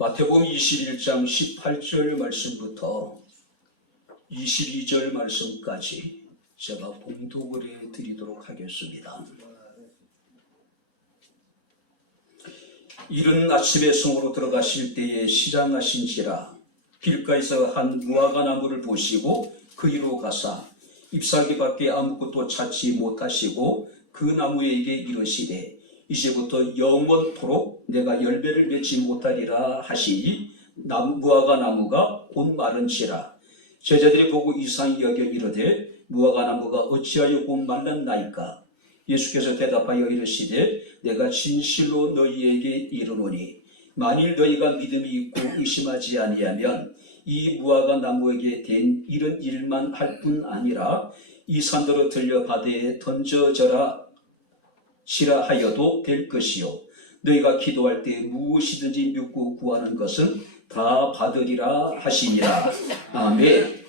마태복음 21장 18절 말씀부터 22절 말씀까지 제가 봉독을 해드리도록 하겠습니다. 이른 아침에 성으로 들어가실 때에 시장하신지라 길가에서 한 무화과 나무를 보시고 그 위로 가사 잎사귀 밖에 아무것도 찾지 못하시고 그 나무에게 이르시되 이제부터 영원토록 내가 열매를 맺지 못하리라 하시니 무화과 나무가 곧 마른지라. 제자들이 보고 이상히 여겨 이르되 무화과 나무가 어찌하여 곧 말랐나이까. 예수께서 대답하여 이르시되 내가 진실로 너희에게 이르노니 만일 너희가 믿음이 있고 의심하지 아니하면 이 무화과 나무에게 된 이런 일만 할 뿐 아니라 이 산더러 들려 바다에 던져져라 시라 하여도 될 것이요 너희가 기도할 때 무엇이든지 믿고 구하는 것은 다 받으리라 하시니라. 아멘.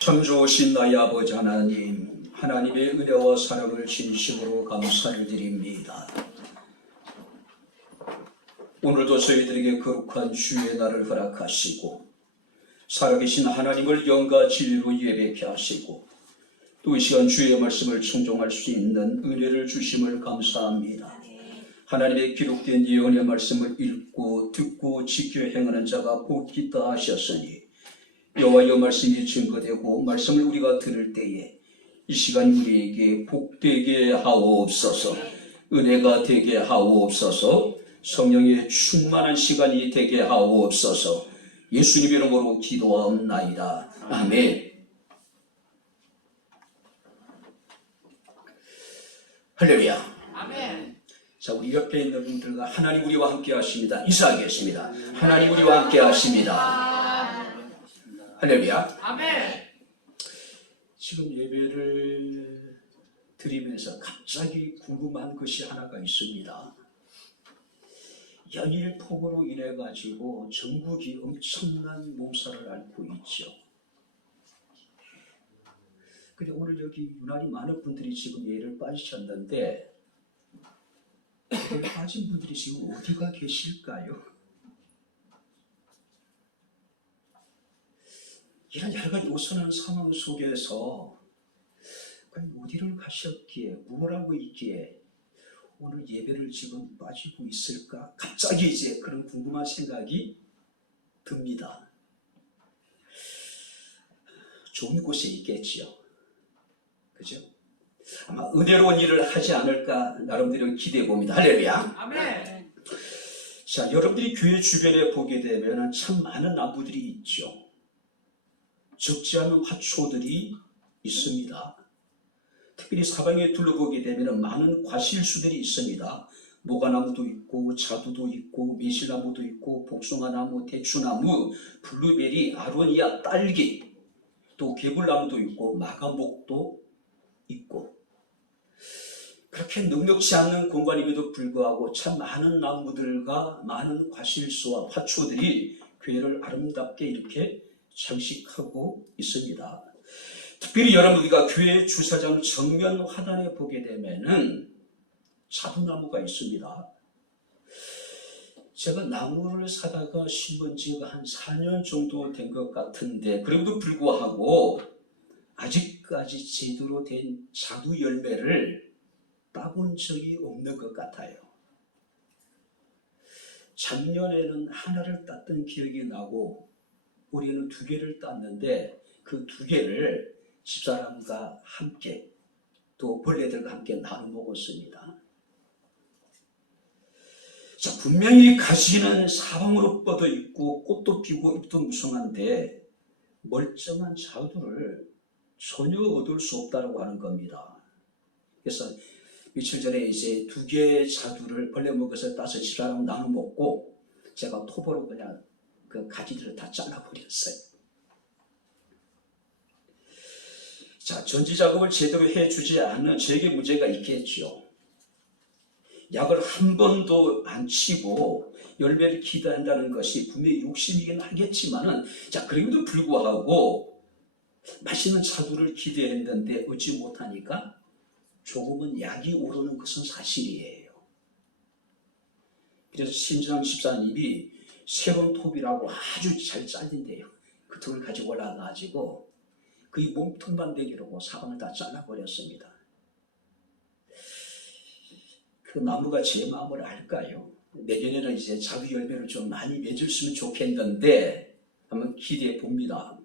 참 좋으신 나의 아버지 하나님, 하나님의 은혜와 사랑을 진심으로 감사를 드립니다. 오늘도 저희들에게 거룩한 주의 날을 허락하시고 살아계신 하나님을 영과 진리로 예배케 하시고 또 이 시간 주의 말씀을 청종할 수 있는 은혜를 주심을 감사합니다. 하나님의 기록된 예언의 말씀을 읽고 듣고 지켜 행하는 자가 복 있다 하셨으니 여호와의 말씀이 증거되고 말씀을 우리가 들을 때에 이 시간 우리에게 복되게 하옵소서, 은혜가 되게 하옵소서, 성령의 충만한 시간이 되게 하옵소서. 예수님 이름으로 기도하옵나이다. 아멘. 할렐루야. 아멘. 자, 우리 옆에 있는 분들과 하나님 우리와 함께 하십니다. 인사하겠습니다. 하나님 우리와 함께 하십니다. 할렐루야. 아멘. 지금 예배를 드리면서 갑자기 궁금한 것이 하나가 있습니다. 연일 폭우로 인해 가지고 전국이 엄청난 몸살을 앓고 있죠. 근데 오늘 여기 유난히 많은 분들이 지금 예를 빠지셨는데 예를 빠진 분들이 지금 어디가 계실까요? 이런 여러 가지 요선한 상황 속에서 과연 어디를 가셨기에 뭘 하고 있기에 오늘 예배를 지금 빠지고 있을까? 갑자기 이제 그런 궁금한 생각이 듭니다. 좋은 곳에 있겠지요. 그죠? 아마 은혜로운 일을 하지 않을까 나름대로 기대해 봅니다. 할렐루야. 아멘. 자, 여러분들이 교회 주변에 보게 되면 참 많은 나무들이 있죠. 적지 않은 화초들이 있습니다. 특별히 사방에 둘러보게 되면 많은 과실수들이 있습니다. 모가나무도 있고 자두도 있고 매실나무도 있고 복숭아나무, 대추나무, 블루베리, 아로니아, 딸기, 또 개불나무도 있고 마가목도 있고 그렇게 넉넉지 않는 공간임에도 불구하고 참 많은 나무들과 많은 과실수와 화초들이 교회를 아름답게 이렇게 장식하고 있습니다. 특별히 여러분 우리가 교회 주차장 정면 화단에 보게 되면은 자두나무가 있습니다. 제가 나무를 사다가 심은 지가 한 4년 정도 된 것 같은데 그럼에도 불구하고 아직까지 제대로 된 자두 열매를 따본 적이 없는 것 같아요. 작년에는 하나를 땄던 기억이 나고 올해는 2개를 땄는데 그 2개를 집사람과 함께 또 벌레들과 함께 나눠 먹었습니다. 자, 분명히 가지는 사방으로 뻗어 있고 꽃도 피고 잎도 무성한데 멀쩡한 자두를 전혀 얻을 수 없다고 하는 겁니다. 그래서 며칠 전에 이제 2개의 자두를 벌레 먹어서 따서 집사람 나눠 먹고 제가 톱으로 그냥 그 가지들을 다 잘라버렸어요. 자, 전지 작업을 제대로 해주지 않은 저에게 문제가 있겠죠. 약을 한 번도 안 치고 열매를 기대한다는 것이 분명히 욕심이긴 하겠지만은 자, 그럼에도 불구하고 맛있는 자두를 기대했는데 얻지 못하니까 조금은 약이 오르는 것은 사실이에요. 그래서 신장 집사님이 새로운 톱이라고 아주 잘 잘린대요. 그 톱을 가지고 올라가가지고 그 몸통만 내기로 사방을 다 잘라버렸습니다. 그 나무가 제 마음을 알까요? 내년에는 이제 자두 열매를 좀 많이 맺었으면 좋겠는데 한번 기대해 봅니다.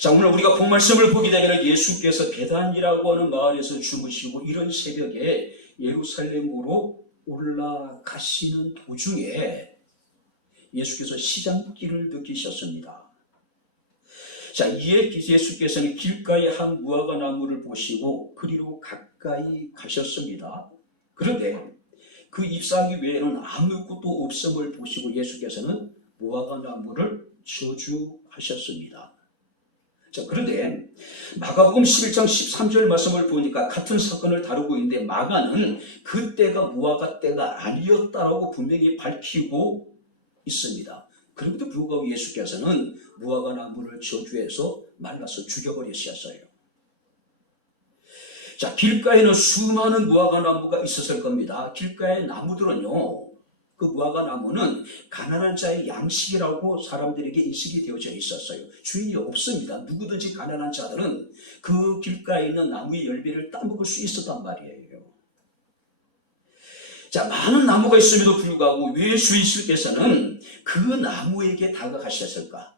자, 오늘 우리가 본 말씀을 보게 되면 예수께서 베단이라고 하는 마을에서 죽으시고 이런 새벽에 예루살렘으로 올라가시는 도중에 예수께서 시장길을 느끼셨습니다. 자, 이에 예수께서는 길가에 한 무화과 나무를 보시고 그리로 가까이 가셨습니다. 그런데 그 잎사귀 외에는 아무것도 없음을 보시고 예수께서는 무화과 나무를 저주하셨습니다. 자, 그런데 마가복음 11장 13절 말씀을 보니까 같은 사건을 다루고 있는데 마가는 그때가 무화과 때가 아니었다라고 분명히 밝히고 있습니다. 그럼에도 불구하고 예수께서는 무화과 나무를 저주해서 말라서 죽여버리셨어요. 자, 길가에는 수많은 무화과 나무가 있었을 겁니다. 길가의 나무들은요, 그 무화과 나무는 가난한 자의 양식이라고 사람들에게 인식이 되어져 있었어요. 주인이 없습니다. 누구든지 가난한 자들은 그 길가에 있는 나무의 열매를 따먹을 수 있었단 말이에요. 자, 많은 나무가 있음에도 불구하고 왜 주인께서는 그 나무에게 다가가셨을까?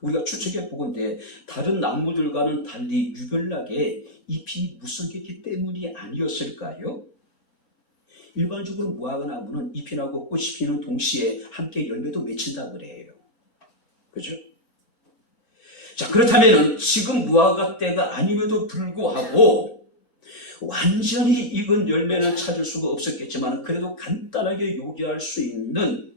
우리가 추측해 보건대 다른 나무들과는 달리 유별나게 잎이 무성했기 때문이 아니었을까요? 일반적으로 무화과 나무는 잎이 나고 꽃이 피는 동시에 함께 열매도 맺힌다 그래요. 그죠? 자, 그렇다면 지금 무화과 때가 아님에도 불구하고 완전히 익은 열매는 찾을 수가 없었겠지만 그래도 간단하게 요기할 수 있는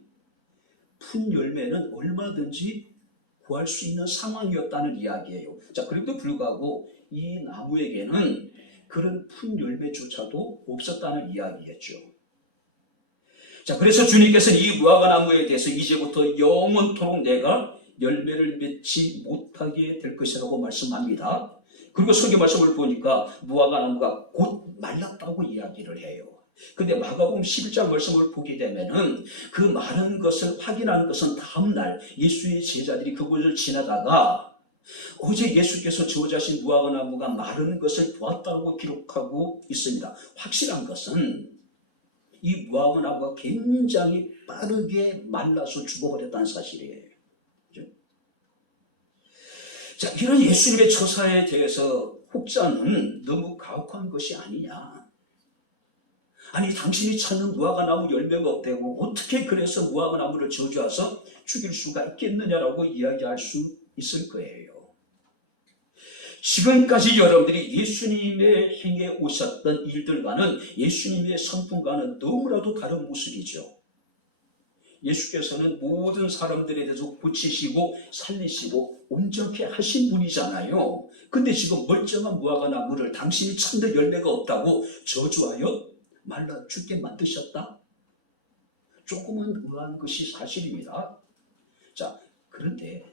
푼 열매는 얼마든지 구할 수 있는 상황이었다는 이야기예요. 자, 그래도 불구하고 이 나무에게는 그런 푼 열매조차도 없었다는 이야기였죠. 자, 그래서 주님께서는 이 무화과 나무에 대해서 이제부터 영원토록 내가 열매를 맺지 못하게 될 것이라고 말씀합니다. 그리고 설교 말씀을 보니까 무화과 나무가 곧 말랐다고 이야기를 해요. 근데 마가복음 11장 말씀을 보게 되면은 그 마른 것을 확인한 것은 다음날 예수의 제자들이 그곳을 지나다가 어제 예수께서 저자신 무화과 나무가 마른 것을 보았다고 기록하고 있습니다. 확실한 것은 이 무화과 나무가 굉장히 빠르게 말라서 죽어버렸다는 사실이에요. 그렇죠? 자, 이런 예수님의 처사에 대해서 혹자는 너무 가혹한 것이 아니냐. 아니, 당신이 찾는 무화과 나무 열매가 없다고 어떻게 그래서 무화과 나무를 저주해서 죽일 수가 있겠느냐라고 이야기할 수 있을 거예요. 지금까지 여러분들이 예수님의 행해 오셨던 일들과는 예수님의 성품과는 너무나도 다른 모습이죠. 예수께서는 모든 사람들에 대해서 고치시고 살리시고 온전케 하신 분이잖아요. 근데 지금 멀쩡한 무화과 나무를 당신이 찾는 열매가 없다고 저주하여 말라 죽게 만드셨다? 조금은 의아한 것이 사실입니다. 자, 그런데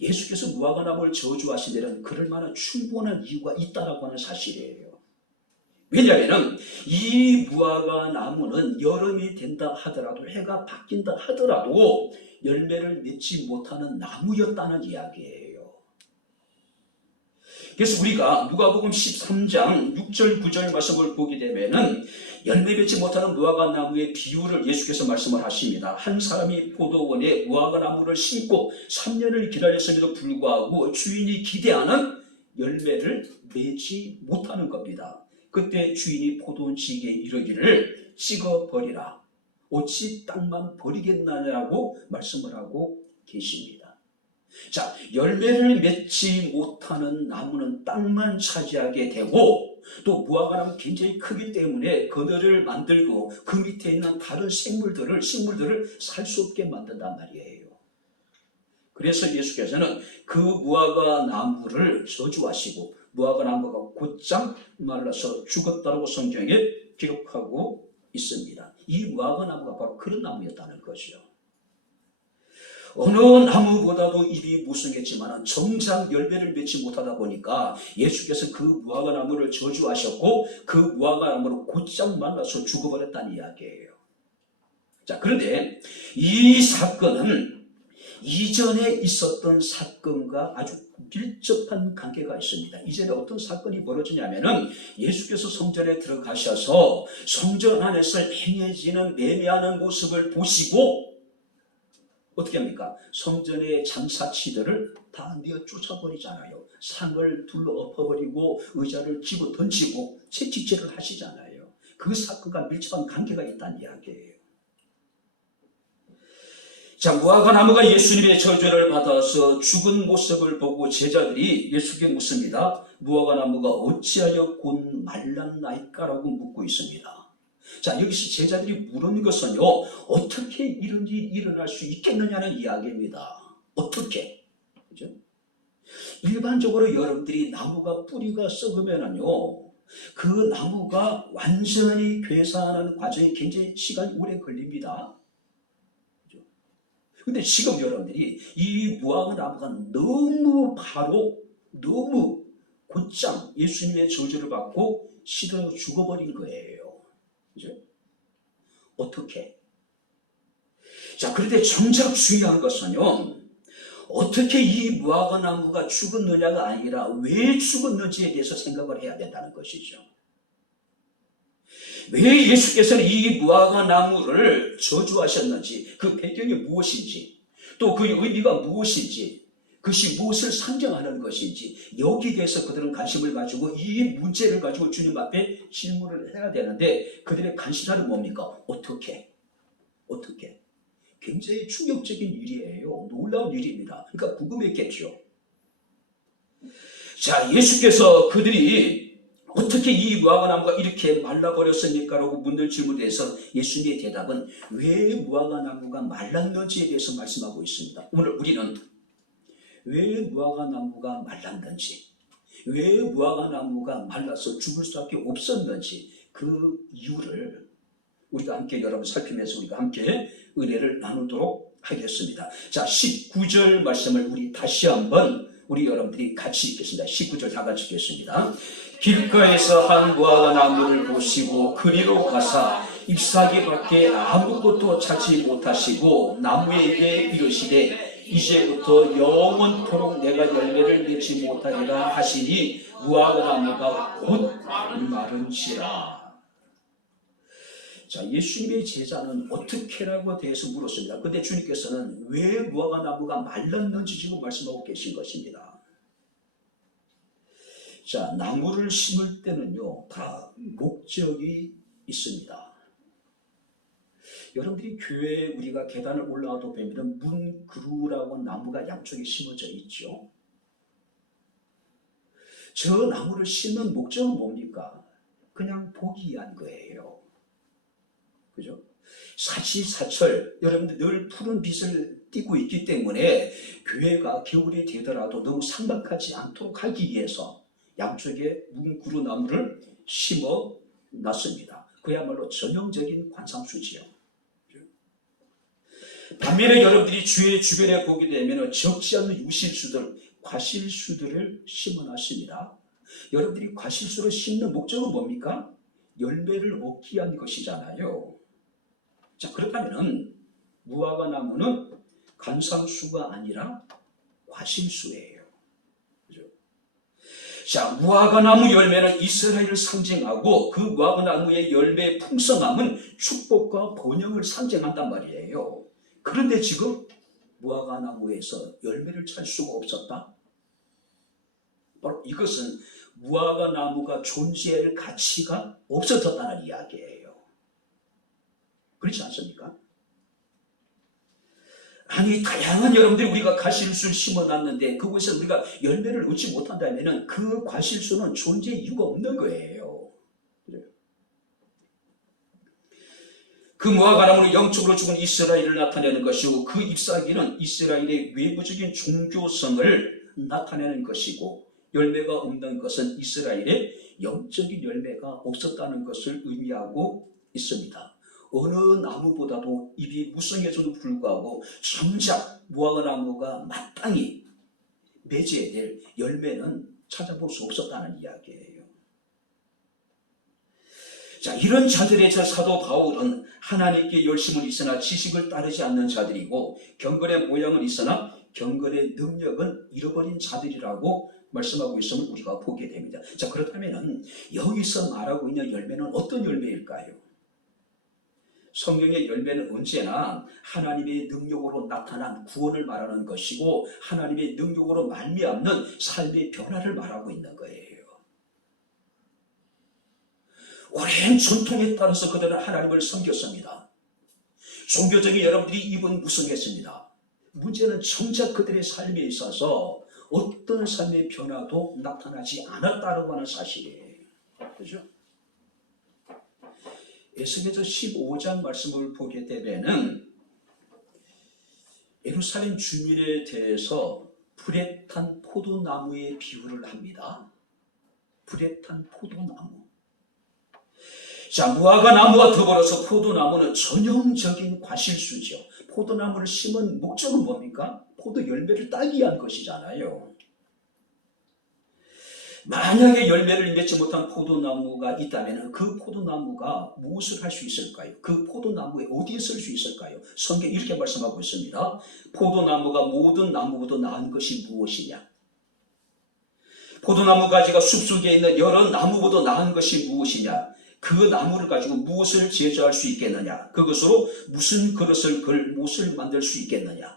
예수께서 무화과 나무를 저주하신 데는 그럴 만한 충분한 이유가 있다라고 하는 사실이에요. 왜냐하면 이 무화과 나무는 여름이 된다 하더라도 해가 바뀐다 하더라도 열매를 맺지 못하는 나무였다는 이야기예요. 그래서 우리가 누가복음 13장 6절 9절 말씀을 보게 되면은 열매 맺지 못하는 무화과 나무의 비유를 예수께서 말씀을 하십니다. 한 사람이 포도원에 무화과 나무를 심고 3년을 기다렸음에도 불구하고 주인이 기대하는 열매를 맺지 못하는 겁니다. 그때 주인이 포도원 지기에 이르기를 찍어버리라. 어찌 땅만 버리겠느냐고 말씀을 하고 계십니다. 자, 열매를 맺지 못하는 나무는 땅만 차지하게 되고 또 무화과 나무는 굉장히 크기 때문에 그늘을 만들고 그 밑에 있는 다른 식물들을 살 수 없게 만든단 말이에요. 그래서 예수께서는 그 무화과 나무를 저주하시고 무화과 나무가 곧장 말라서 죽었다고 성경에 기록하고 있습니다. 이 무화과 나무가 바로 그런 나무였다는 거죠. 어느 나무보다도 잎이 무성했지만 정작 열매를 맺지 못하다 보니까 예수께서 그 무화과 나무를 저주하셨고 그 무화과 나무를 곧장 말라서 죽어버렸다는 이야기예요. 자, 그런데 이 사건은 이전에 있었던 사건과 아주 밀접한 관계가 있습니다. 이전에 어떤 사건이 벌어지냐면은 예수께서 성전에 들어가셔서 성전 안에서 행해지는 매매하는 모습을 보시고 어떻게 합니까? 성전의 장사치들을 다 내어 쫓아버리잖아요. 상을 둘러 엎어버리고 의자를 집어 던지고 채찍질을 하시잖아요. 그 사건과 밀접한 관계가 있다는 이야기예요. 자, 무화과 나무가 예수님의 저주를 받아서 죽은 모습을 보고 제자들이 예수께 묻습니다. 무화과 나무가 어찌하여 곧 말랐나이까라고 묻고 있습니다. 자, 여기서 제자들이 물은 것은요, 어떻게 이런 일이 일어날 수 있겠느냐는 이야기입니다. 어떻게? 그죠? 일반적으로 여러분들이 나무가 뿌리가 썩으면은요, 그 나무가 완전히 괴사하는 과정이 굉장히 시간이 오래 걸립니다. 근데 지금 여러분들이 이 무화과 나무가 너무 바로, 너무 곧장 예수님의 저주를 받고 시들어 죽어버린 거예요. 그죠? 어떻게? 자, 그런데 정작 중요한 것은요, 어떻게 이 무화과 나무가 죽었느냐가 아니라 왜 죽었는지에 대해서 생각을 해야 된다는 것이죠. 왜 예수께서는 이 무화과 나무를 저주하셨는지, 그 배경이 무엇인지, 또 그 의미가 무엇인지, 그것이 무엇을 상징하는 것인지, 여기에 대해서 그들은 관심을 가지고 이 문제를 가지고 주님 앞에 질문을 해야 되는데, 그들의 관심사는 뭡니까? 어떻게? 굉장히 충격적인 일이에요. 놀라운 일입니다. 그러니까 궁금했겠죠. 자, 예수께서 그들이 어떻게 이 무화과 나무가 이렇게 말라버렸습니까? 라고 묻는 질문에 대해서 예수님의 대답은 왜 무화과 나무가 말랐는지에 대해서 말씀하고 있습니다. 오늘 우리는 왜 무화과 나무가 말랐는지, 왜 무화과 나무가 말라서 죽을 수밖에 없었는지 그 이유를 우리가 함께 여러분 살피면서 우리가 함께 은혜를 나누도록 하겠습니다. 자, 19절 말씀을 우리 다시 한번 우리 여러분들이 같이 읽겠습니다. 19절 다 같이 읽겠습니다. 길가에서 한 무화과 나무를 보시고 그리로 가사 잎사귀밖에 아무것도 찾지 못하시고 나무에게 이르시되 이제부터 영원토록 내가 열매를 맺지 못하리라 하시니 무화과 나무가 곧 마른지라. 자, 예수님의 제자는 어떻게라고 대해서 물었습니다. 그런데 주님께서는 왜 무화과 나무가 말랐는지 지금 말씀하고 계신 것입니다. 자, 나무를 심을 때는요, 다 목적이 있습니다. 여러분들이 교회에 우리가 계단을 올라가도 보면 문그루라고 나무가 양쪽에 심어져 있죠. 저 나무를 심는 목적은 뭡니까? 그냥 보기 위한 거예요. 그죠? 사시사철 여러분들 늘 푸른 빛을 띠고 있기 때문에 교회가 겨울이 되더라도 너무 삭막하지 않도록 하기 위해서 양쪽에 문구루 나무를 심어 놨습니다. 그야말로 전형적인 관상수지요. 반면에 여러분들이 주의 주변에 보게 되면 적지 않는 유실수들, 과실수들을 심어 놨습니다. 여러분들이 과실수를 심는 목적은 뭡니까? 열매를 얻기 위한 것이잖아요. 자, 그렇다면 무화과 나무는 관상수가 아니라 과실수예요. 그죠? 자, 무화과 나무 열매는 이스라엘을 상징하고 그 무화과 나무의 열매의 풍성함은 축복과 번영을 상징한단 말이에요. 그런데 지금 무화과 나무에서 열매를 찰 수가 없었다. 바로 이것은 무화과 나무가 존재할 가치가 없어졌다는 이야기예요. 그렇지 않습니까? 아니, 다양한 여러분들이 우리가 과실수를 심어놨는데 그곳에서 우리가 열매를 얻지 못한다면 그 과실수는 존재 이유가 없는 거예요. 그래요. 그 무화과 나무는 영적으로 죽은 이스라엘을 나타내는 것이고 그 잎사귀는 이스라엘의 외부적인 종교성을 나타내는 것이고 열매가 없는 것은 이스라엘의 영적인 열매가 없었다는 것을 의미하고 있습니다. 어느 나무보다도 잎이 무성해서도 불구하고 정작 무화과 나무가 마땅히 맺어야 될 열매는 찾아볼 수 없었다는 이야기예요. 자, 이런 자들의 저 사도 바울은 하나님께 열심은 있으나 지식을 따르지 않는 자들이고 경건의 모양은 있으나 경건의 능력은 잃어버린 자들이라고 말씀하고 있음을 우리가 보게 됩니다. 자, 그렇다면 여기서 말하고 있는 열매는 어떤 열매일까요? 성경의 열매는 언제나 하나님의 능력으로 나타난 구원을 말하는 것이고 하나님의 능력으로 말미암는 삶의 변화를 말하고 있는 거예요. 오랜 전통에 따라서 그들은 하나님을 섬겼습니다. 종교적인 여러분들이 입은 무성했습니다. 문제는 정작 그들의 삶에 있어서 어떤 삶의 변화도 나타나지 않았다고 하는 사실이에요. 그렇죠? 에스겔서 15장 말씀을 보게 되면은 예루살렘 주민에 대해서 불에 탄 포도나무의 비유를 합니다. 불에 탄 포도나무. 자, 무화과 나무와 더불어서 포도나무는 전형적인 과실수죠. 포도나무를 심은 목적은 뭡니까? 포도 열매를 따기 위한 것이잖아요. 만약에 열매를 맺지 못한 포도나무가 있다면 그 포도나무가 무엇을 할 수 있을까요? 그 포도나무에 어디에 쓸 수 있을까요? 성경이 이렇게 말씀하고 있습니다. 포도나무가 모든 나무보다 나은 것이 무엇이냐? 포도나무 가지가 숲속에 있는 여러 나무보다 나은 것이 무엇이냐? 그 나무를 가지고 무엇을 제조할 수 있겠느냐? 그것으로 무슨 그릇을 무엇을 만들 수 있겠느냐?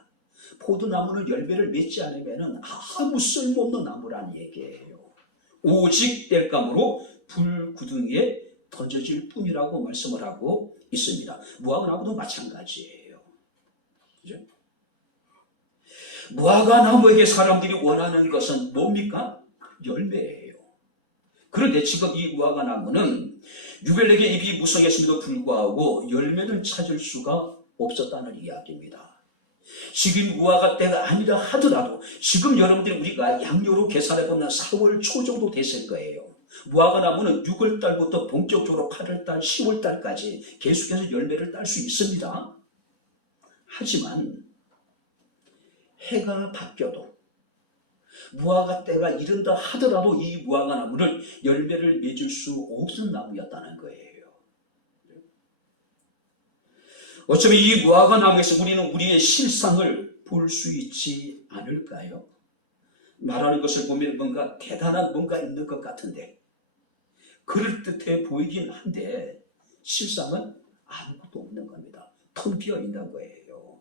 포도나무는 열매를 맺지 않으면 아무 쓸모없는 나무라는 얘기예요. 오직 땔감으로 불구덩이에 던져질 뿐이라고 말씀을 하고 있습니다. 무화과 나무도 마찬가지예요. 그죠? 무화과 나무에게 사람들이 원하는 것은 뭡니까? 열매예요. 그런데 지금 이 무화과 나무는 유벨에게 잎이 무성했음에도 불구하고 열매를 찾을 수가 없었다는 이야기입니다. 지금 무화과 때가 아니라 하더라도 지금 여러분들이 우리가 양력으로 계산해보면 4월 초 정도 됐을 거예요. 무화과 나무는 6월달부터 본격적으로 8월달, 10월달까지 계속해서 열매를 딸 수 있습니다. 하지만 해가 바뀌어도 무화과 때가 이른다 하더라도 이 무화과 나무는 열매를 맺을 수 없는 나무였다는 거예요. 어쩌면 이 무화과 나무에서 우리는 우리의 실상을 볼 수 있지 않을까요? 말하는 것을 보면 뭔가 대단한 뭔가 있는 것 같은데 그럴듯해 보이긴 한데 실상은 아무것도 없는 겁니다. 텅 비어 있는 거예요.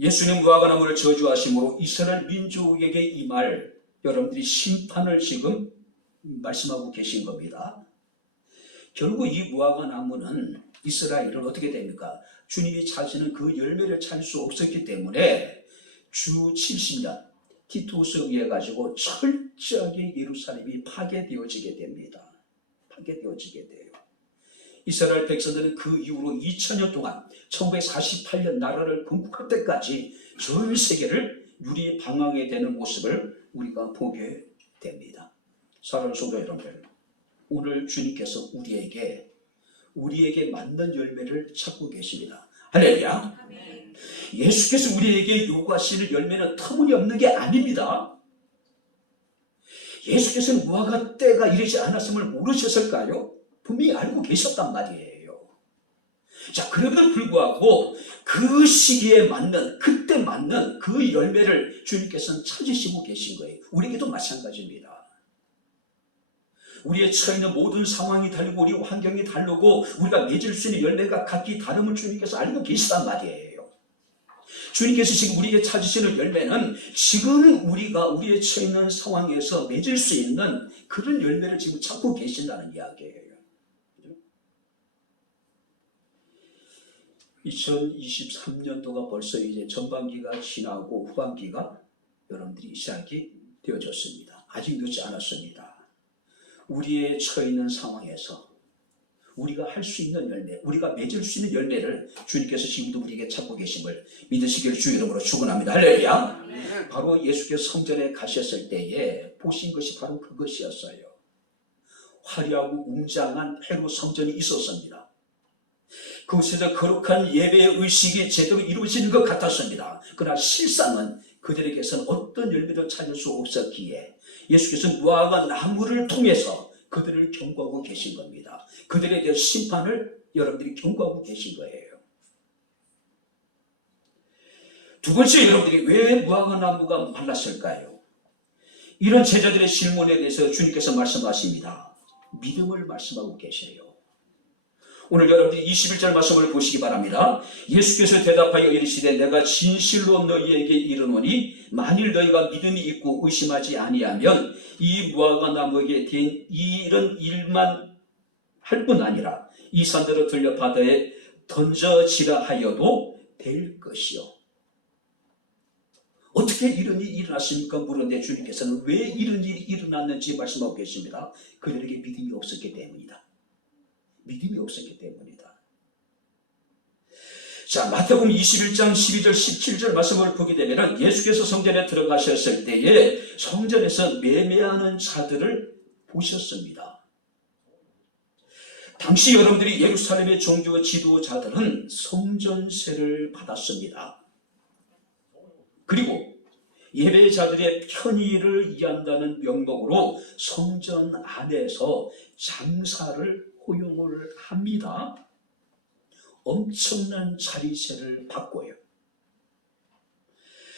예수님 무화과 나무를 저주하심으로 이스라엘 민족에게 이 말 여러분들이 심판을 지금 말씀하고 계신 겁니다. 결국 이 무화과 나무는 이스라엘은 어떻게 됩니까? 주님이 찾으는 그 열매를 찾을 수 없었기 때문에 주 70년 티투스에 의해 가지고 철저하게 예루살렘이 파괴되어지게 됩니다. 파괴되어지게 돼요. 이스라엘 백성들은 그 이후로 2000년 동안 1948년 나라를 건국할 때까지 전 세계를 유리 방황해 되는 모습을 우리가 보게 됩니다. 사랑하는 성도 여러분, 오늘 주님께서 우리에게 맞는 열매를 찾고 계십니다. 할렐루야. 아멘. 예수께서 우리에게 요구하시는 열매는 터무니없는 게 아닙니다. 예수께서는 무화과 때가 이르지 않았음을 모르셨을까요? 분명히 알고 계셨단 말이에요. 자, 그럼에도 불구하고 그 시기에 맞는, 그때 맞는 그 열매를 주님께서는 찾으시고 계신 거예요. 우리에게도 마찬가지입니다. 우리의 처해 있는 모든 상황이 다르고 우리 환경이 다르고 우리가 맺을 수 있는 열매가 각기 다름을 주님께서 알고 계시단 말이에요. 주님께서 지금 우리에게 찾으시는 열매는 지금 우리의 처해 있는 상황에서 맺을 수 있는 그런 열매를 지금 찾고 계신다는 이야기예요. 2023년도가 벌써 이제 전반기가 지나고 후반기가 여러분들이 시작이 되어졌습니다. 아직 늦지 않았습니다. 우리의 처해 있는 상황에서 우리가 할 수 있는 열매, 우리가 맺을 수 있는 열매를 주님께서 지금도 우리에게 찾고 계심을 믿으시기를 주 이름으로 축원합니다. 할렐루야. 바로 예수께서 성전에 가셨을 때에 보신 것이 바로 그것이었어요. 화려하고 웅장한 헤롯 성전이 있었습니다. 그곳에서 거룩한 예배의 의식이 제대로 이루어지는 것 같았습니다. 그러나 실상은 그들에게서는 어떤 열매도 찾을 수 없었기에 예수께서 무화과 나무를 통해서 그들을 경고하고 계신 겁니다. 그들에 대한 심판을 여러분들이 경고하고 계신 거예요. 두 번째, 여러분들이 왜 무화과 나무가 말랐을까요? 이런 제자들의 질문에 대해서 주님께서 말씀하십니다. 믿음을 말씀하고 계세요. 오늘 여러분들이 21절 말씀을 보시기 바랍니다. 예수께서 대답하여 이르시되 내가 진실로 너희에게 이르노니 만일 너희가 믿음이 있고 의심하지 아니하면 이 무화과 나무에게 된 이런 일만 할 뿐 아니라 이 산들을 들려 바다에 던져지라 하여도 될 것이요. 어떻게 이런 일이 일어났습니까? 물었는데 주님께서는 왜 이런 일이 일어났는지 말씀하고 계십니다. 그들에게 믿음이 없었기 때문이다. 믿음이 없었기 때문이다. 자, 마태복음 21장 12절 17절 말씀을 보게 되면 예수께서 성전에 들어가셨을 때에 성전에서 매매하는 자들을 보셨습니다. 당시 여러분들이 예루살렘의 종교 지도자들은 성전세를 받았습니다. 그리고 예배자들의 편의를 이해한다는 명목으로 성전 안에서 장사를 허용을 합니다. 엄청난 자리세를 받고요.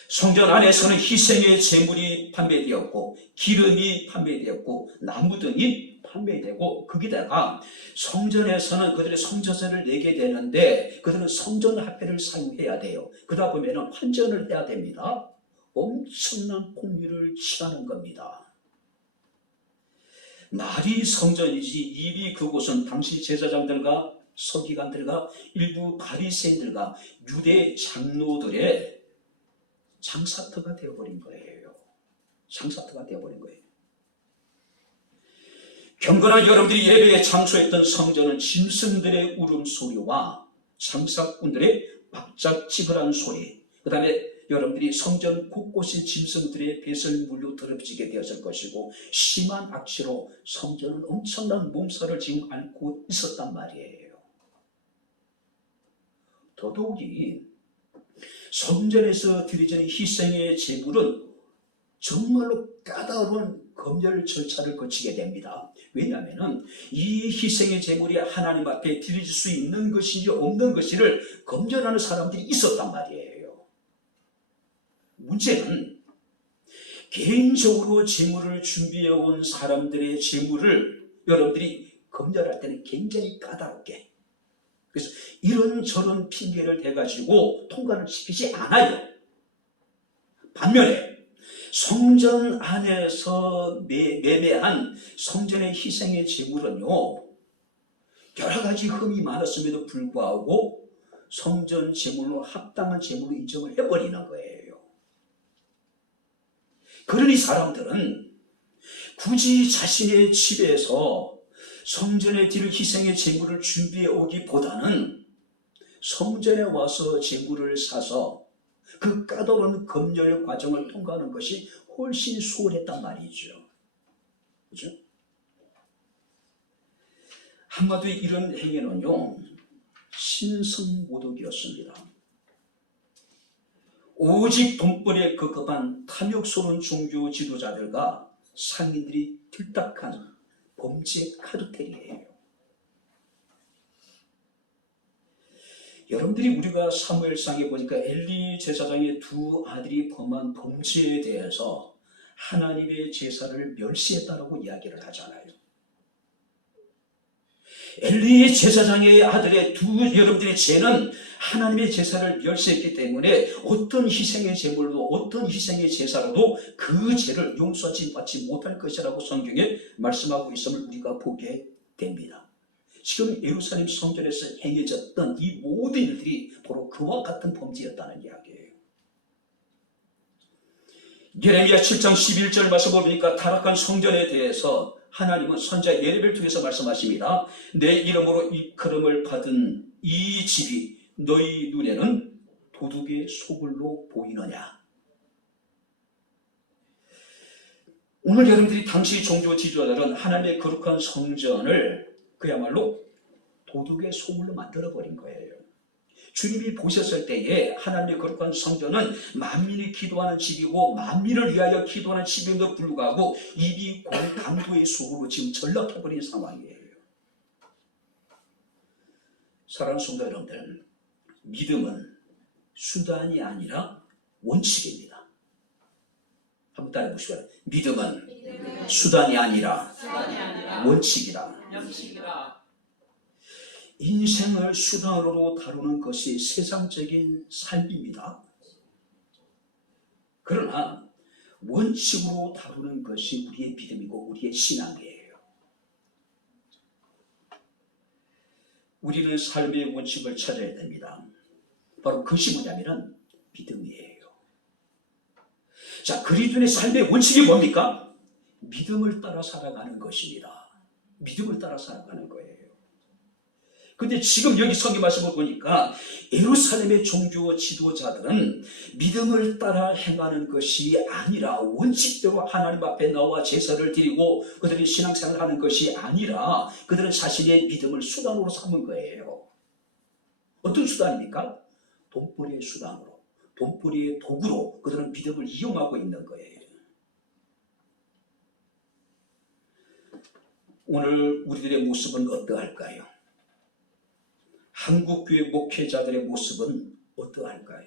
성전 안에서는 희생의 제물이 판매되었고 기름이 판매되었고 나무 등이 판매되고 거기다가 성전에서는 그들의 성전세를 내게 되는데 그들은 성전화폐를 사용해야 돼요. 그러다 보면 환전을 해야 됩니다. 엄청난 공리를 취하는 겁니다. 말이 성전이지 입이 그곳은 당시 제사장들과 서기관들과 일부 바리새인들과 유대 장로들의 장사터가 되어버린 거예요. 장사터가 되어버린 거예요. 경건한 여러분들이 예배에 장소했던 성전은 짐승들의 울음소리와 장사꾼들의 박작지근한 소리, 그 다음에 여러분들이 성전 곳곳에 짐승들의 배설물로 더럽혀지게 되었을 것이고 심한 악취로 성전은 엄청난 몸살을 지금 앓고 있었단 말이에요. 더더욱이 성전에서 드려지는 희생의 제물은 정말로 까다로운 검열 절차를 거치게 됩니다. 왜냐하면 이 희생의 제물이 하나님 앞에 드려질 수 있는 것인지 없는 것인지를 검열하는 사람들이 있었단 말이에요. 문제는 개인적으로 제물을 준비해온 사람들의 제물을 여러분들이 검열할 때는 굉장히 까다롭게, 그래서 이런저런 핑계를 대가지고 통과를 시키지 않아요. 반면에 성전 안에서 매매한 성전의 희생의 제물은요, 여러 가지 흠이 많았음에도 불구하고 성전 제물로 합당한 제물로 인정을 해버리는 거예요. 그러니 사람들은 굳이 자신의 집에서 성전에 드릴 희생의 제물을 준비해 오기보다는 성전에 와서 제물을 사서 그 까다로운 검열 과정을 통과하는 것이 훨씬 수월했단 말이죠. 그죠? 한마디로 이런 행위는요, 신성모독이었습니다. 오직 돈벌이에 급급한 탐욕스러운 종교 지도자들과 상인들이 들딱한 범죄 카르텔이에요. 여러분들이 우리가 사무엘상에 보니까 엘리 제사장의 두 아들이 범한 범죄에 대해서 하나님의 제사를 멸시했다라고 이야기를 하잖아요. 엘리 제사장의 아들의 여러분들의 죄는 하나님의 제사를 멸시했기 때문에 어떤 희생의 제물로 어떤 희생의 제사로도 그 죄를 용서하지 받지 못할 것이라고 성경에 말씀하고 있음을 우리가 보게 됩니다. 지금 예루살렘 성전에서 행해졌던 이 모든 일들이 바로 그와 같은 범죄였다는 이야기예요. 예레미야 7장 11절 말씀을 보니까 타락한 성전에 대해서 하나님은 선지자 예레미야를 통해서 말씀하십니다. 내 이름으로 일컬음을 받은 이 집이 너희 눈에는 도둑의 소굴로 보이느냐. 오늘 여러분들이 당시 종교 지도자들은 하나님의 거룩한 성전을 그야말로 도둑의 소굴로 만들어버린 거예요. 주님이 보셨을 때에 하나님의 거룩한 성전은 만민이 기도하는 집이고 만민을 위하여 기도하는 집임에도 불구하고 입이 강도의 속으로 지금 전락해버린 상황이에요. 사랑하는 성도 여러분들, 믿음은 수단이 아니라 원칙입니다. 한번 따라해 보시죠. 믿음은 수단이 아니라 원칙이다. 인생을 수단으로 다루는 것이 세상적인 삶입니다. 그러나 원칙으로 다루는 것이 우리의 믿음이고 우리의 신앙이에요. 우리는 삶의 원칙을 찾아야 됩니다. 바로 그것이 뭐냐면 믿음이에요. 자, 그리스도인의 삶의 원칙이 뭡니까? 믿음을 따라 살아가는 것입니다. 믿음을 따라 살아가는 거예요. 근데 지금 여기 성경 말씀을 보니까 예루살렘의 종교 지도자들은 믿음을 따라 행하는 것이 아니라 원칙대로 하나님 앞에 나와 제사를 드리고 그들이 신앙생활을 하는 것이 아니라 그들은 자신의 믿음을 수단으로 삼은 거예요. 어떤 수단입니까? 돈벌이의 수단으로, 돈벌이의 도구로 그들은 믿음을 이용하고 있는 거예요. 오늘 우리들의 모습은 어떠할까요? 한국교회 목회자들의 모습은 어떠할까요?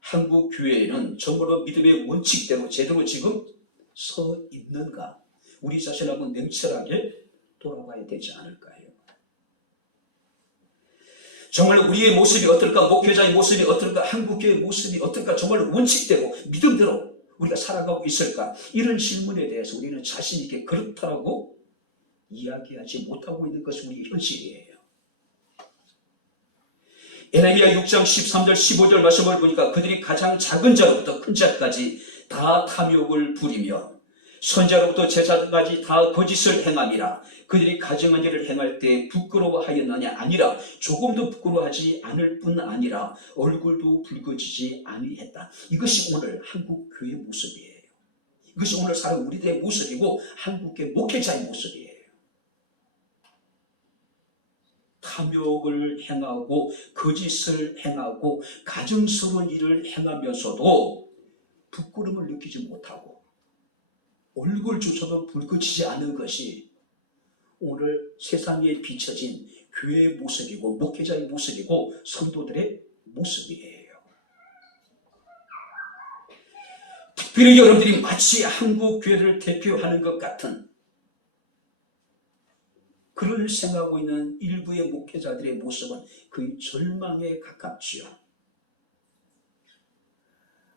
한국교회에는 정말로 믿음의 원칙대로 제대로 지금 서 있는가? 우리 자신하고 냉철하게 돌아봐야 되지 않을까요? 정말 우리의 모습이 어떨까? 목회자의 모습이 어떨까? 한국교회의 모습이 어떨까? 정말 원칙대로, 믿음대로 우리가 살아가고 있을까? 이런 질문에 대해서 우리는 자신 있게 그렇다고 이야기하지 못하고 있는 것이 우리 현실이에요. 에레미야 6장 13절 15절 말씀을 보니까 그들이 가장 작은 자로부터 큰 자까지 다 탐욕을 부리며 선자로부터 제자까지 다 거짓을 행함이라. 그들이 가증한 일을 행할 때 부끄러워하였느냐? 아니라 조금도 부끄러워하지 않을 뿐 아니라 얼굴도 붉어지지 아니했다. 이것이 오늘 한국 교회 모습이에요. 이것이 오늘 사는 우리들의 모습이고 한국교회 목회자의 모습이에요. 탐욕을 행하고 거짓을 행하고 가증스러운 일을 행하면서도 부끄러움을 느끼지 못하고 얼굴조차도 붉어지지 않은 것이 오늘 세상에 비춰진 교회의 모습이고 목회자의 모습이고 성도들의 모습이에요. 특별히 여러분들이 마치 한국 교회를 대표하는 것 같은 그를 생각하고 있는 일부의 목회자들의 모습은 거의 절망에 가깝지요.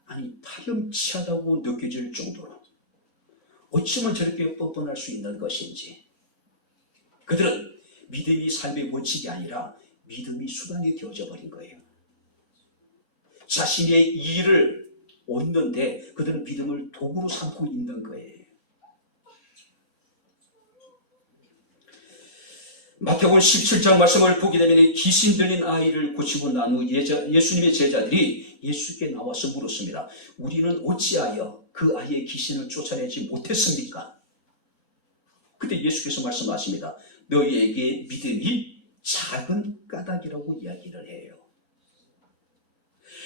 아니, 파렴치하다고 느껴질 정도로 어쩌면 저렇게 뻔뻔할 수 있는 것인지. 그들은 믿음이 삶의 원칙이 아니라 믿음이 수단이 되어져 버린 거예요. 자신의 이익을 얻는데 그들은 믿음을 도구로 삼고 있는 거예요. 마태복음 17장 말씀을 보게 되면 귀신 들린 아이를 고치고 난 후 예수님의 제자들이 예수께 나와서 물었습니다. 우리는 어찌하여 그 아이의 귀신을 쫓아내지 못했습니까? 그때 예수께서 말씀하십니다. 너희에게 믿음이 작은 까닭이라고 이야기를 해요.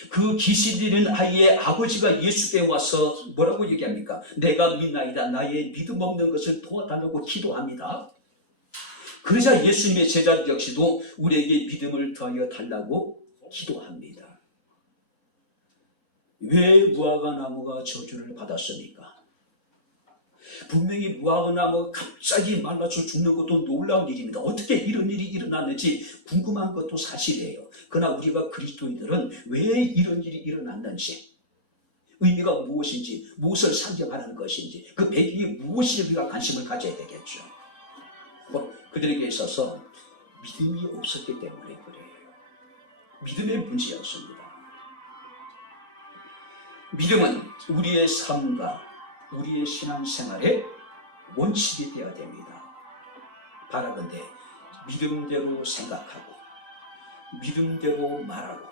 그 귀신 들린 아이의 아버지가 예수께 와서 뭐라고 얘기합니까? 내가 믿나이다. 나의 믿음 없는 것을 도와달라고 기도합니다. 그러자 예수님의 제자들 역시도 우리에게 믿음을 더하여 달라고 기도합니다. 왜 무화과 나무가 저주를 받았습니까? 분명히 무화과 나무가 갑자기 말라서 죽는 것도 놀라운 일입니다. 어떻게 이런 일이 일어났는지 궁금한 것도 사실이에요. 그러나 우리가 그리스도인들은 왜 이런 일이 일어났는지, 의미가 무엇인지, 무엇을 상징하는 것인지, 그 배경이 무엇인지 우리가 관심을 가져야 되겠죠. 그들에게 있어서 믿음이 없었기 때문에 그래요. 믿음의 문제였습니다. 믿음은 우리의 삶과 우리의 신앙생활의 원칙이 되어야 됩니다. 바라건대 믿음대로 생각하고 믿음대로 말하고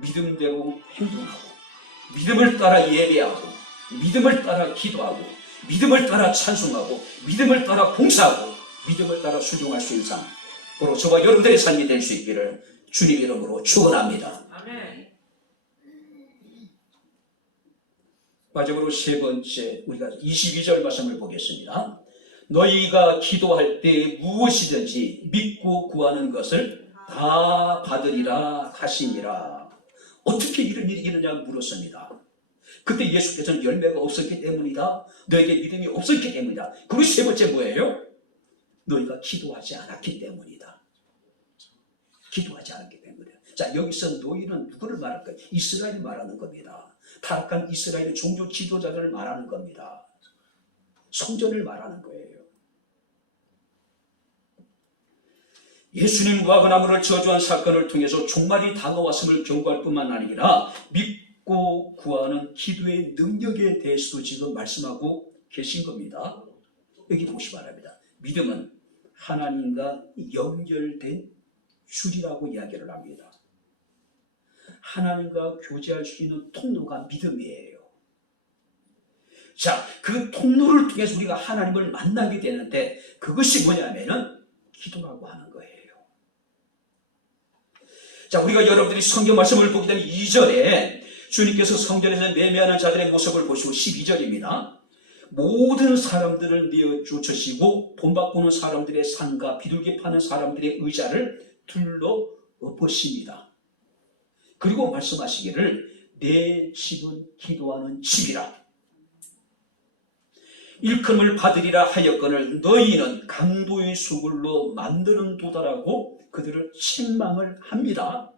믿음대로 행동하고 믿음을 따라 예배하고 믿음을 따라 기도하고 믿음을 따라 찬송하고 믿음을 따라 봉사하고 믿음을 따라 수종할 수 있는 삶, 바로 저와 여러분들의 삶이 될 수 있기를 주님 이름으로 축원합니다. 아멘. 마지막으로 세 번째, 우리가 22절 말씀을 보겠습니다. 너희가 기도할 때 무엇이든지 믿고 구하는 것을 다 받으리라 하시니라. 어떻게 이런 일이 일어나냐 물었습니다. 그때 예수께서는 열매가 없었기 때문이다. 너에게 믿음이 없었기 때문이다. 그리고 세 번째 뭐예요? 너희가 기도하지 않았기 때문이다. 기도하지 않았기 때문이다. 자, 여기서 너희는 누구를 말할까요? 이스라엘을 말하는 겁니다. 타락한 이스라엘의 종교 지도자들을 말하는 겁니다. 성전을 말하는 거예요. 예수님 무화과나무를 저주한 사건을 통해서 종말이 다가왔음을 경고할 뿐만 아니라 믿고 구하는 기도의 능력에 대해서도 지금 말씀하고 계신 겁니다. 여기 보시 바랍니다. 믿음은 하나님과 연결된 줄이라고 이야기를 합니다. 하나님과 교제할 수 있는 통로가 믿음이에요. 자, 그 통로를 통해서 우리가 하나님을 만나게 되는데 그것이 뭐냐면은 기도라고 하는 거예요. 자, 우리가 여러분들이 성경 말씀을 보게 되면 2절에 주님께서 성전에서 매매하는 자들의 모습을 보시고 12절입니다. 모든 사람들을 내어 쫓으시고 돈 바꾸는 사람들의 상가, 비둘기 파는 사람들의 의자를 둘러 엎으십니다. 그리고 말씀하시기를 내 집은 기도하는 집이라. 일컬음을 받으리라 하였거늘 너희는 강도의 수굴로 만드는 도다라고 그들을 책망을 합니다.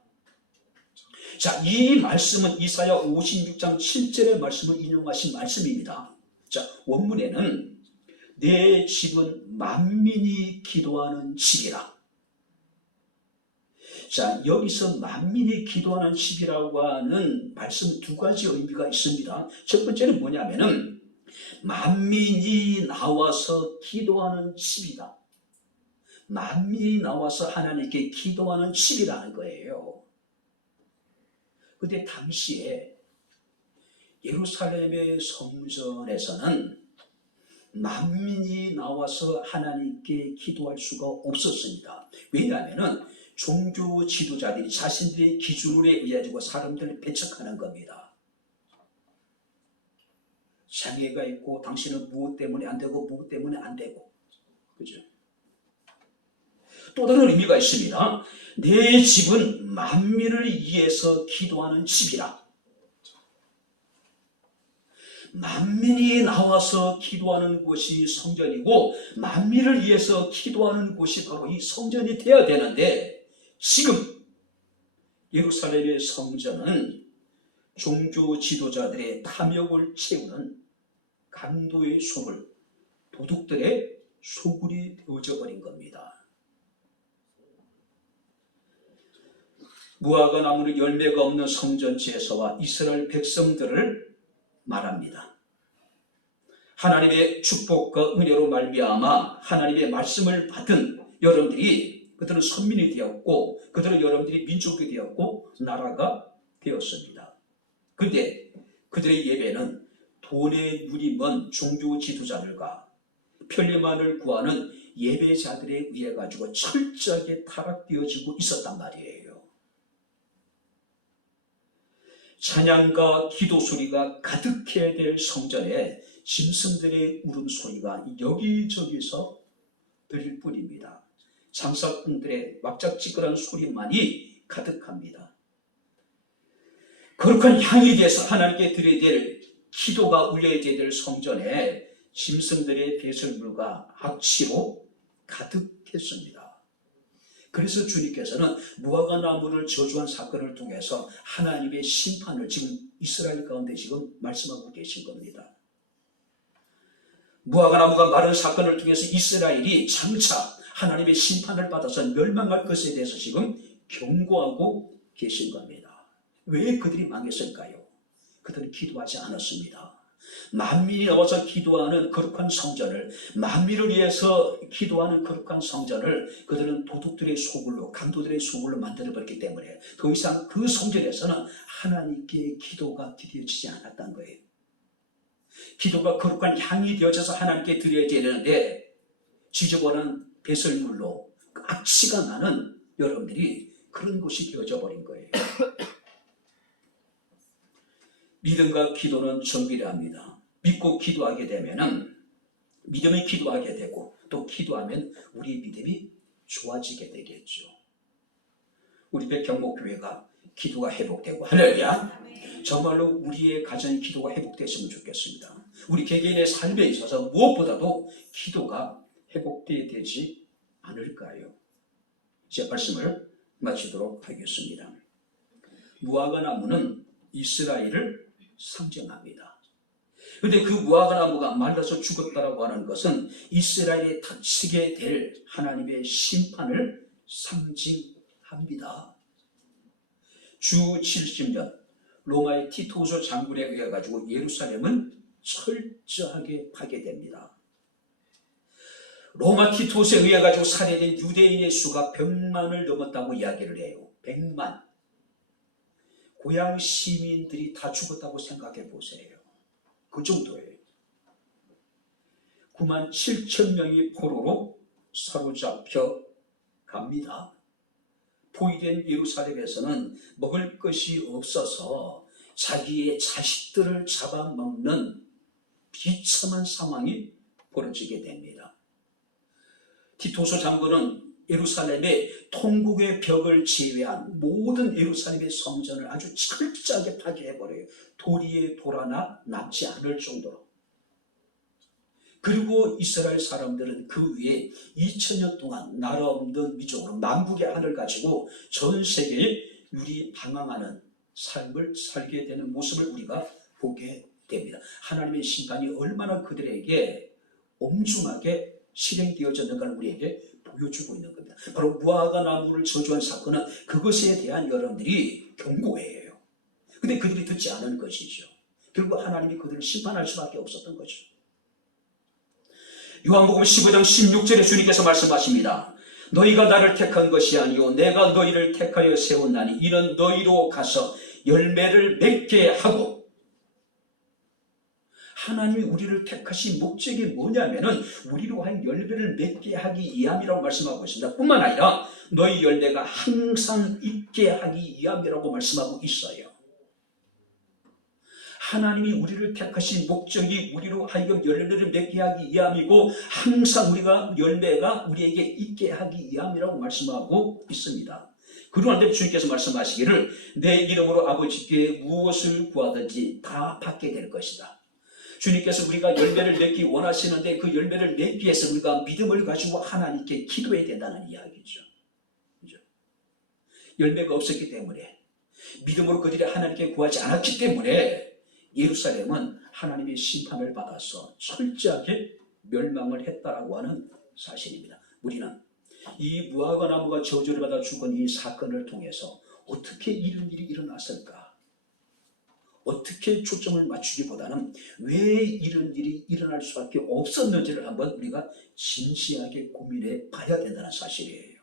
자, 이 말씀은 이사야 56장 7절의 말씀을 인용하신 말씀입니다. 자, 원문에는 내 집은 만민이 기도하는 집이라. 자, 여기서 만민이 기도하는 집이라고 하는 말씀 두 가지 의미가 있습니다. 첫 번째는 뭐냐면은 만민이 나와서 기도하는 집이다. 만민이 나와서 하나님께 기도하는 집이라는 거예요. 그런데 당시에 예루살렘의 성전에서는 만민이 나와서 하나님께 기도할 수가 없었습니다. 왜냐하면 종교 지도자들이 자신들의 기준에 의해 사람들을 배척하는 겁니다. 장애가 있고 당신은 무엇 때문에 안 되고 무엇 때문에 안 되고, 그죠? 또 다른 의미가 있습니다. 내 집은 만민을 위해서 기도하는 집이라. 만민이 나와서 기도하는 곳이 성전이고 만민을 위해서 기도하는 곳이 바로 이 성전이 되어야 되는데 지금 예루살렘의 성전은 종교 지도자들의 탐욕을 채우는 강도의 소굴, 도둑들의 소굴이 되어져 버린 겁니다. 무화과 나무로 열매가 없는 성전 제사와 이스라엘 백성들을 말합니다. 하나님의 축복과 은혜로 말미암아 하나님의 말씀을 받은 여러분들이 그들은 선민이 되었고 그들은 여러분들이 민족이 되었고 나라가 되었습니다. 그런데 그들의 예배는 돈에 눈이 먼 종교 지도자들과 편리만을 구하는 예배자들에 의해 가지고 철저하게 타락되어지고 있었단 말이에요. 찬양과 기도 소리가 가득해야 될 성전에 짐승들의 울음소리가 여기저기서 들릴 뿐입니다. 장사꾼들의 왁작지껄한 소리만이 가득합니다. 거룩한 향이 돼서 하나님께 드려야 될 기도가 울려야 될 성전에 짐승들의 배설물과 악취로 가득했습니다. 그래서 주님께서는 무화과 나무를 저주한 사건을 통해서 하나님의 심판을 지금 이스라엘 가운데 지금 말씀하고 계신 겁니다. 무화과 나무가 마른 사건을 통해서 이스라엘이 장차 하나님의 심판을 받아서 멸망할 것에 대해서 지금 경고하고 계신 겁니다. 왜 그들이 망했을까요? 그들은 기도하지 않았습니다. 만민이 나와서 기도하는 거룩한 성전을, 만민을 위해서 기도하는 거룩한 성전을 그들은 도둑들의 소굴로, 강도들의 소굴로 만들어버렸기 때문에 더 이상 그 성전에서는 하나님께 기도가 드려지지 않았던 거예요. 기도가 거룩한 향이 되어져서 하나님께 드려야 되는데 지저분한 배설물로 악취가 나는 여러분들이 그런 것이 되어져 버린 거예요. 믿음과 기도는 정비례합니다. 믿고 기도하게 되면은 믿음이 기도하게 되고 또 기도하면 우리 믿음이 좋아지게 되겠죠. 우리 백경목교회가 기도가 회복되고 할렐루야. 정말로 우리의 가정의 기도가 회복됐으면 좋겠습니다. 우리 개개인의 삶에 있어서 무엇보다도 기도가 회복되어야 되지 않을까요? 제 말씀을 마치도록 하겠습니다. 무화과 나무는 이스라엘을 상징합니다. 그런데 그 무화과 나무가 말라서 죽었다라고 하는 것은 이스라엘에 닥치게 될 하나님의 심판을 상징합니다. 주 70년 로마의 티토스 장군에 의해 가지고 예루살렘은 철저하게 파괴됩니다. 로마 티토스에 의해 가지고 살해된 유대인의 수가 100만을 넘었다고 이야기를 해요. 100만. 고향 시민들이 다 죽었다고 생각해 보세요. 그 정도예요. 9만 7천 명이 포로로 사로잡혀 갑니다. 포위된 예루살렘에서는 먹을 것이 없어서 자기의 자식들을 잡아먹는 비참한 상황이 벌어지게 됩니다. 티토스 장군은 예루살렘의 통곡의 벽을 제외한 모든 예루살렘의 성전을 아주 철저하게 파괴해버려요. 도리에 돌 하나 남지 않을 정도로. 그리고 이스라엘 사람들은 그 위에 2000년 동안 나라 없는 민족으로 만국의 하늘 가지고 전 세계에 유리방황하는 삶을 살게 되는 모습을 우리가 보게 됩니다. 하나님의 심판이 얼마나 그들에게 엄중하게 실행되어졌는가를 우리에게 보여주고 있는 겁니다. 바로 무화과 나무를 저주한 사건은 그것에 대한 여러분들이 경고예요. 근데 그들이 듣지 않은 것이죠. 결국 하나님이 그들을 심판할 수밖에 없었던 거죠. 요한복음 15장 16절에 주님께서 말씀하십니다. 너희가 나를 택한 것이 아니요 내가 너희를 택하여 세웠나니 이는 너희로 가서 열매를 맺게 하고. 하나님이 우리를 택하신 목적이 뭐냐면은 우리로 하여 열매를 맺게 하기 위함이라고 말씀하고 있습니다. 뿐만 아니라 너희 열매가 항상 있게 하기 위함이라고 말씀하고 있어요. 하나님이 우리를 택하신 목적이 우리로 하여금 열매를 맺게 하기 위함이고 항상 우리가 열매가 우리에게 있게 하기 위함이라고 말씀하고 있습니다. 그런데 주님께서 말씀하시기를 내 이름으로 아버지께 무엇을 구하든지 다 받게 될 것이다. 주님께서 우리가 열매를 맺기 원하시는데 그 열매를 맺기 위해서 우리가 믿음을 가지고 하나님께 기도해야 된다는 이야기죠. 그렇죠? 열매가 없었기 때문에 믿음으로 그들이 하나님께 구하지 않았기 때문에 예루살렘은 하나님의 심판을 받아서 철저하게 멸망을 했다라고 하는 사실입니다. 우리는 이 무화과 나무가 저주를 받아 죽은 이 사건을 통해서 어떻게 이런 일이 일어났을까? 어떻게 초점을 맞추기보다는 왜 이런 일이 일어날 수밖에 없었는지를 한번 우리가 진지하게 고민해 봐야 된다는 사실이에요.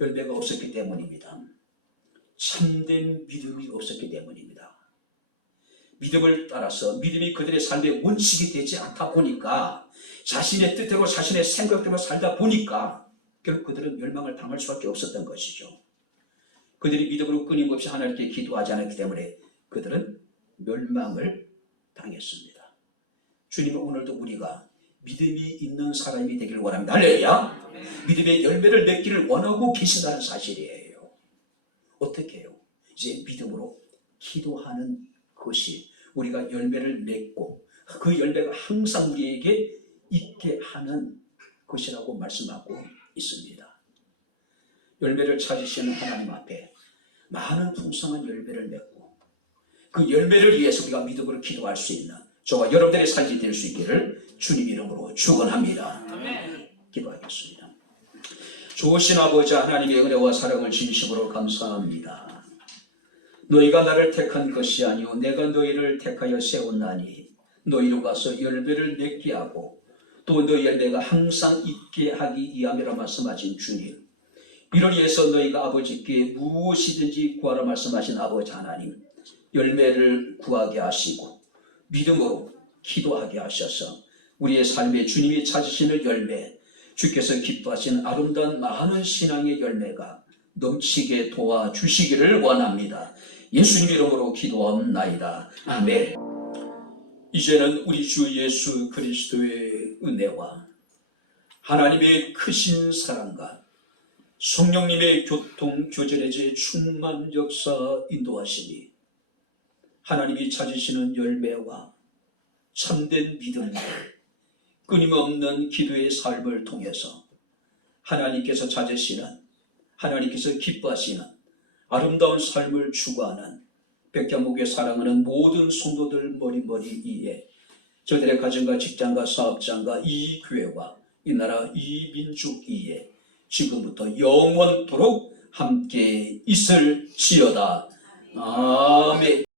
열매가 없었기 때문입니다. 참된 믿음이 없었기 때문입니다. 믿음을 따라서 믿음이 그들의 삶의 원칙이 되지 않다 보니까 자신의 뜻대로 자신의 생각대로 살다 보니까 결국 그들은 멸망을 당할 수밖에 없었던 것이죠. 그들이 믿음으로 끊임없이 하나님께 기도하지 않았기 때문에 그들은 멸망을 당했습니다. 주님은 오늘도 우리가 믿음이 있는 사람이 되기를 원합니다. 할렐루야. 믿음의 열매를 맺기를 원하고 계신다는 사실이에요. 어떻게 해요? 이제 믿음으로 기도하는 것이 우리가 열매를 맺고 그 열매가 항상 우리에게 있게 하는 것이라고 말씀하고 있습니다. 열매를 찾으시는 하나님 앞에 많은 풍성한 열매를 맺고 그 열매를 위해서 우리가 믿음으로 기도할 수 있는 저와 여러분들의 삶이 될 수 있기를 주님 이름으로 축원합니다. 기도하겠습니다. 좋으신 아버지 하나님의 은혜와 사랑을 진심으로 감사합니다. 너희가 나를 택한 것이 아니오 내가 너희를 택하여 세웠나니 너희로 가서 열매를 맺게 하고 또 너희 열매가 항상 있게 하기 위함이라 말씀하신 주님, 이를 위해서 너희가 아버지께 무엇이든지 구하라 말씀하신 아버지 하나님, 열매를 구하게 하시고 믿음으로 기도하게 하셔서 우리의 삶에 주님이 찾으시는 열매, 주께서 기뻐하시는 아름다운 많은 신앙의 열매가 넘치게 도와주시기를 원합니다. 예수님 이름으로 기도합나이다. 아멘. 이제는 우리 주 예수 그리스도의 은혜와 하나님의 크신 사랑과 성령님의 교통 교제의 충만 역사 인도하시니 하나님이 찾으시는 열매와 참된 믿음과 끊임없는 기도의 삶을 통해서 하나님께서 찾으시는, 하나님께서 기뻐하시는 아름다운 삶을 추구하는 백자목에 사랑하는 모든 성도들 머리머리 위에 저들의 가정과 직장과 사업장과 이 교회와 이 나라 이 민족 위에 지금부터 영원토록 함께 있을지어다. 아멘.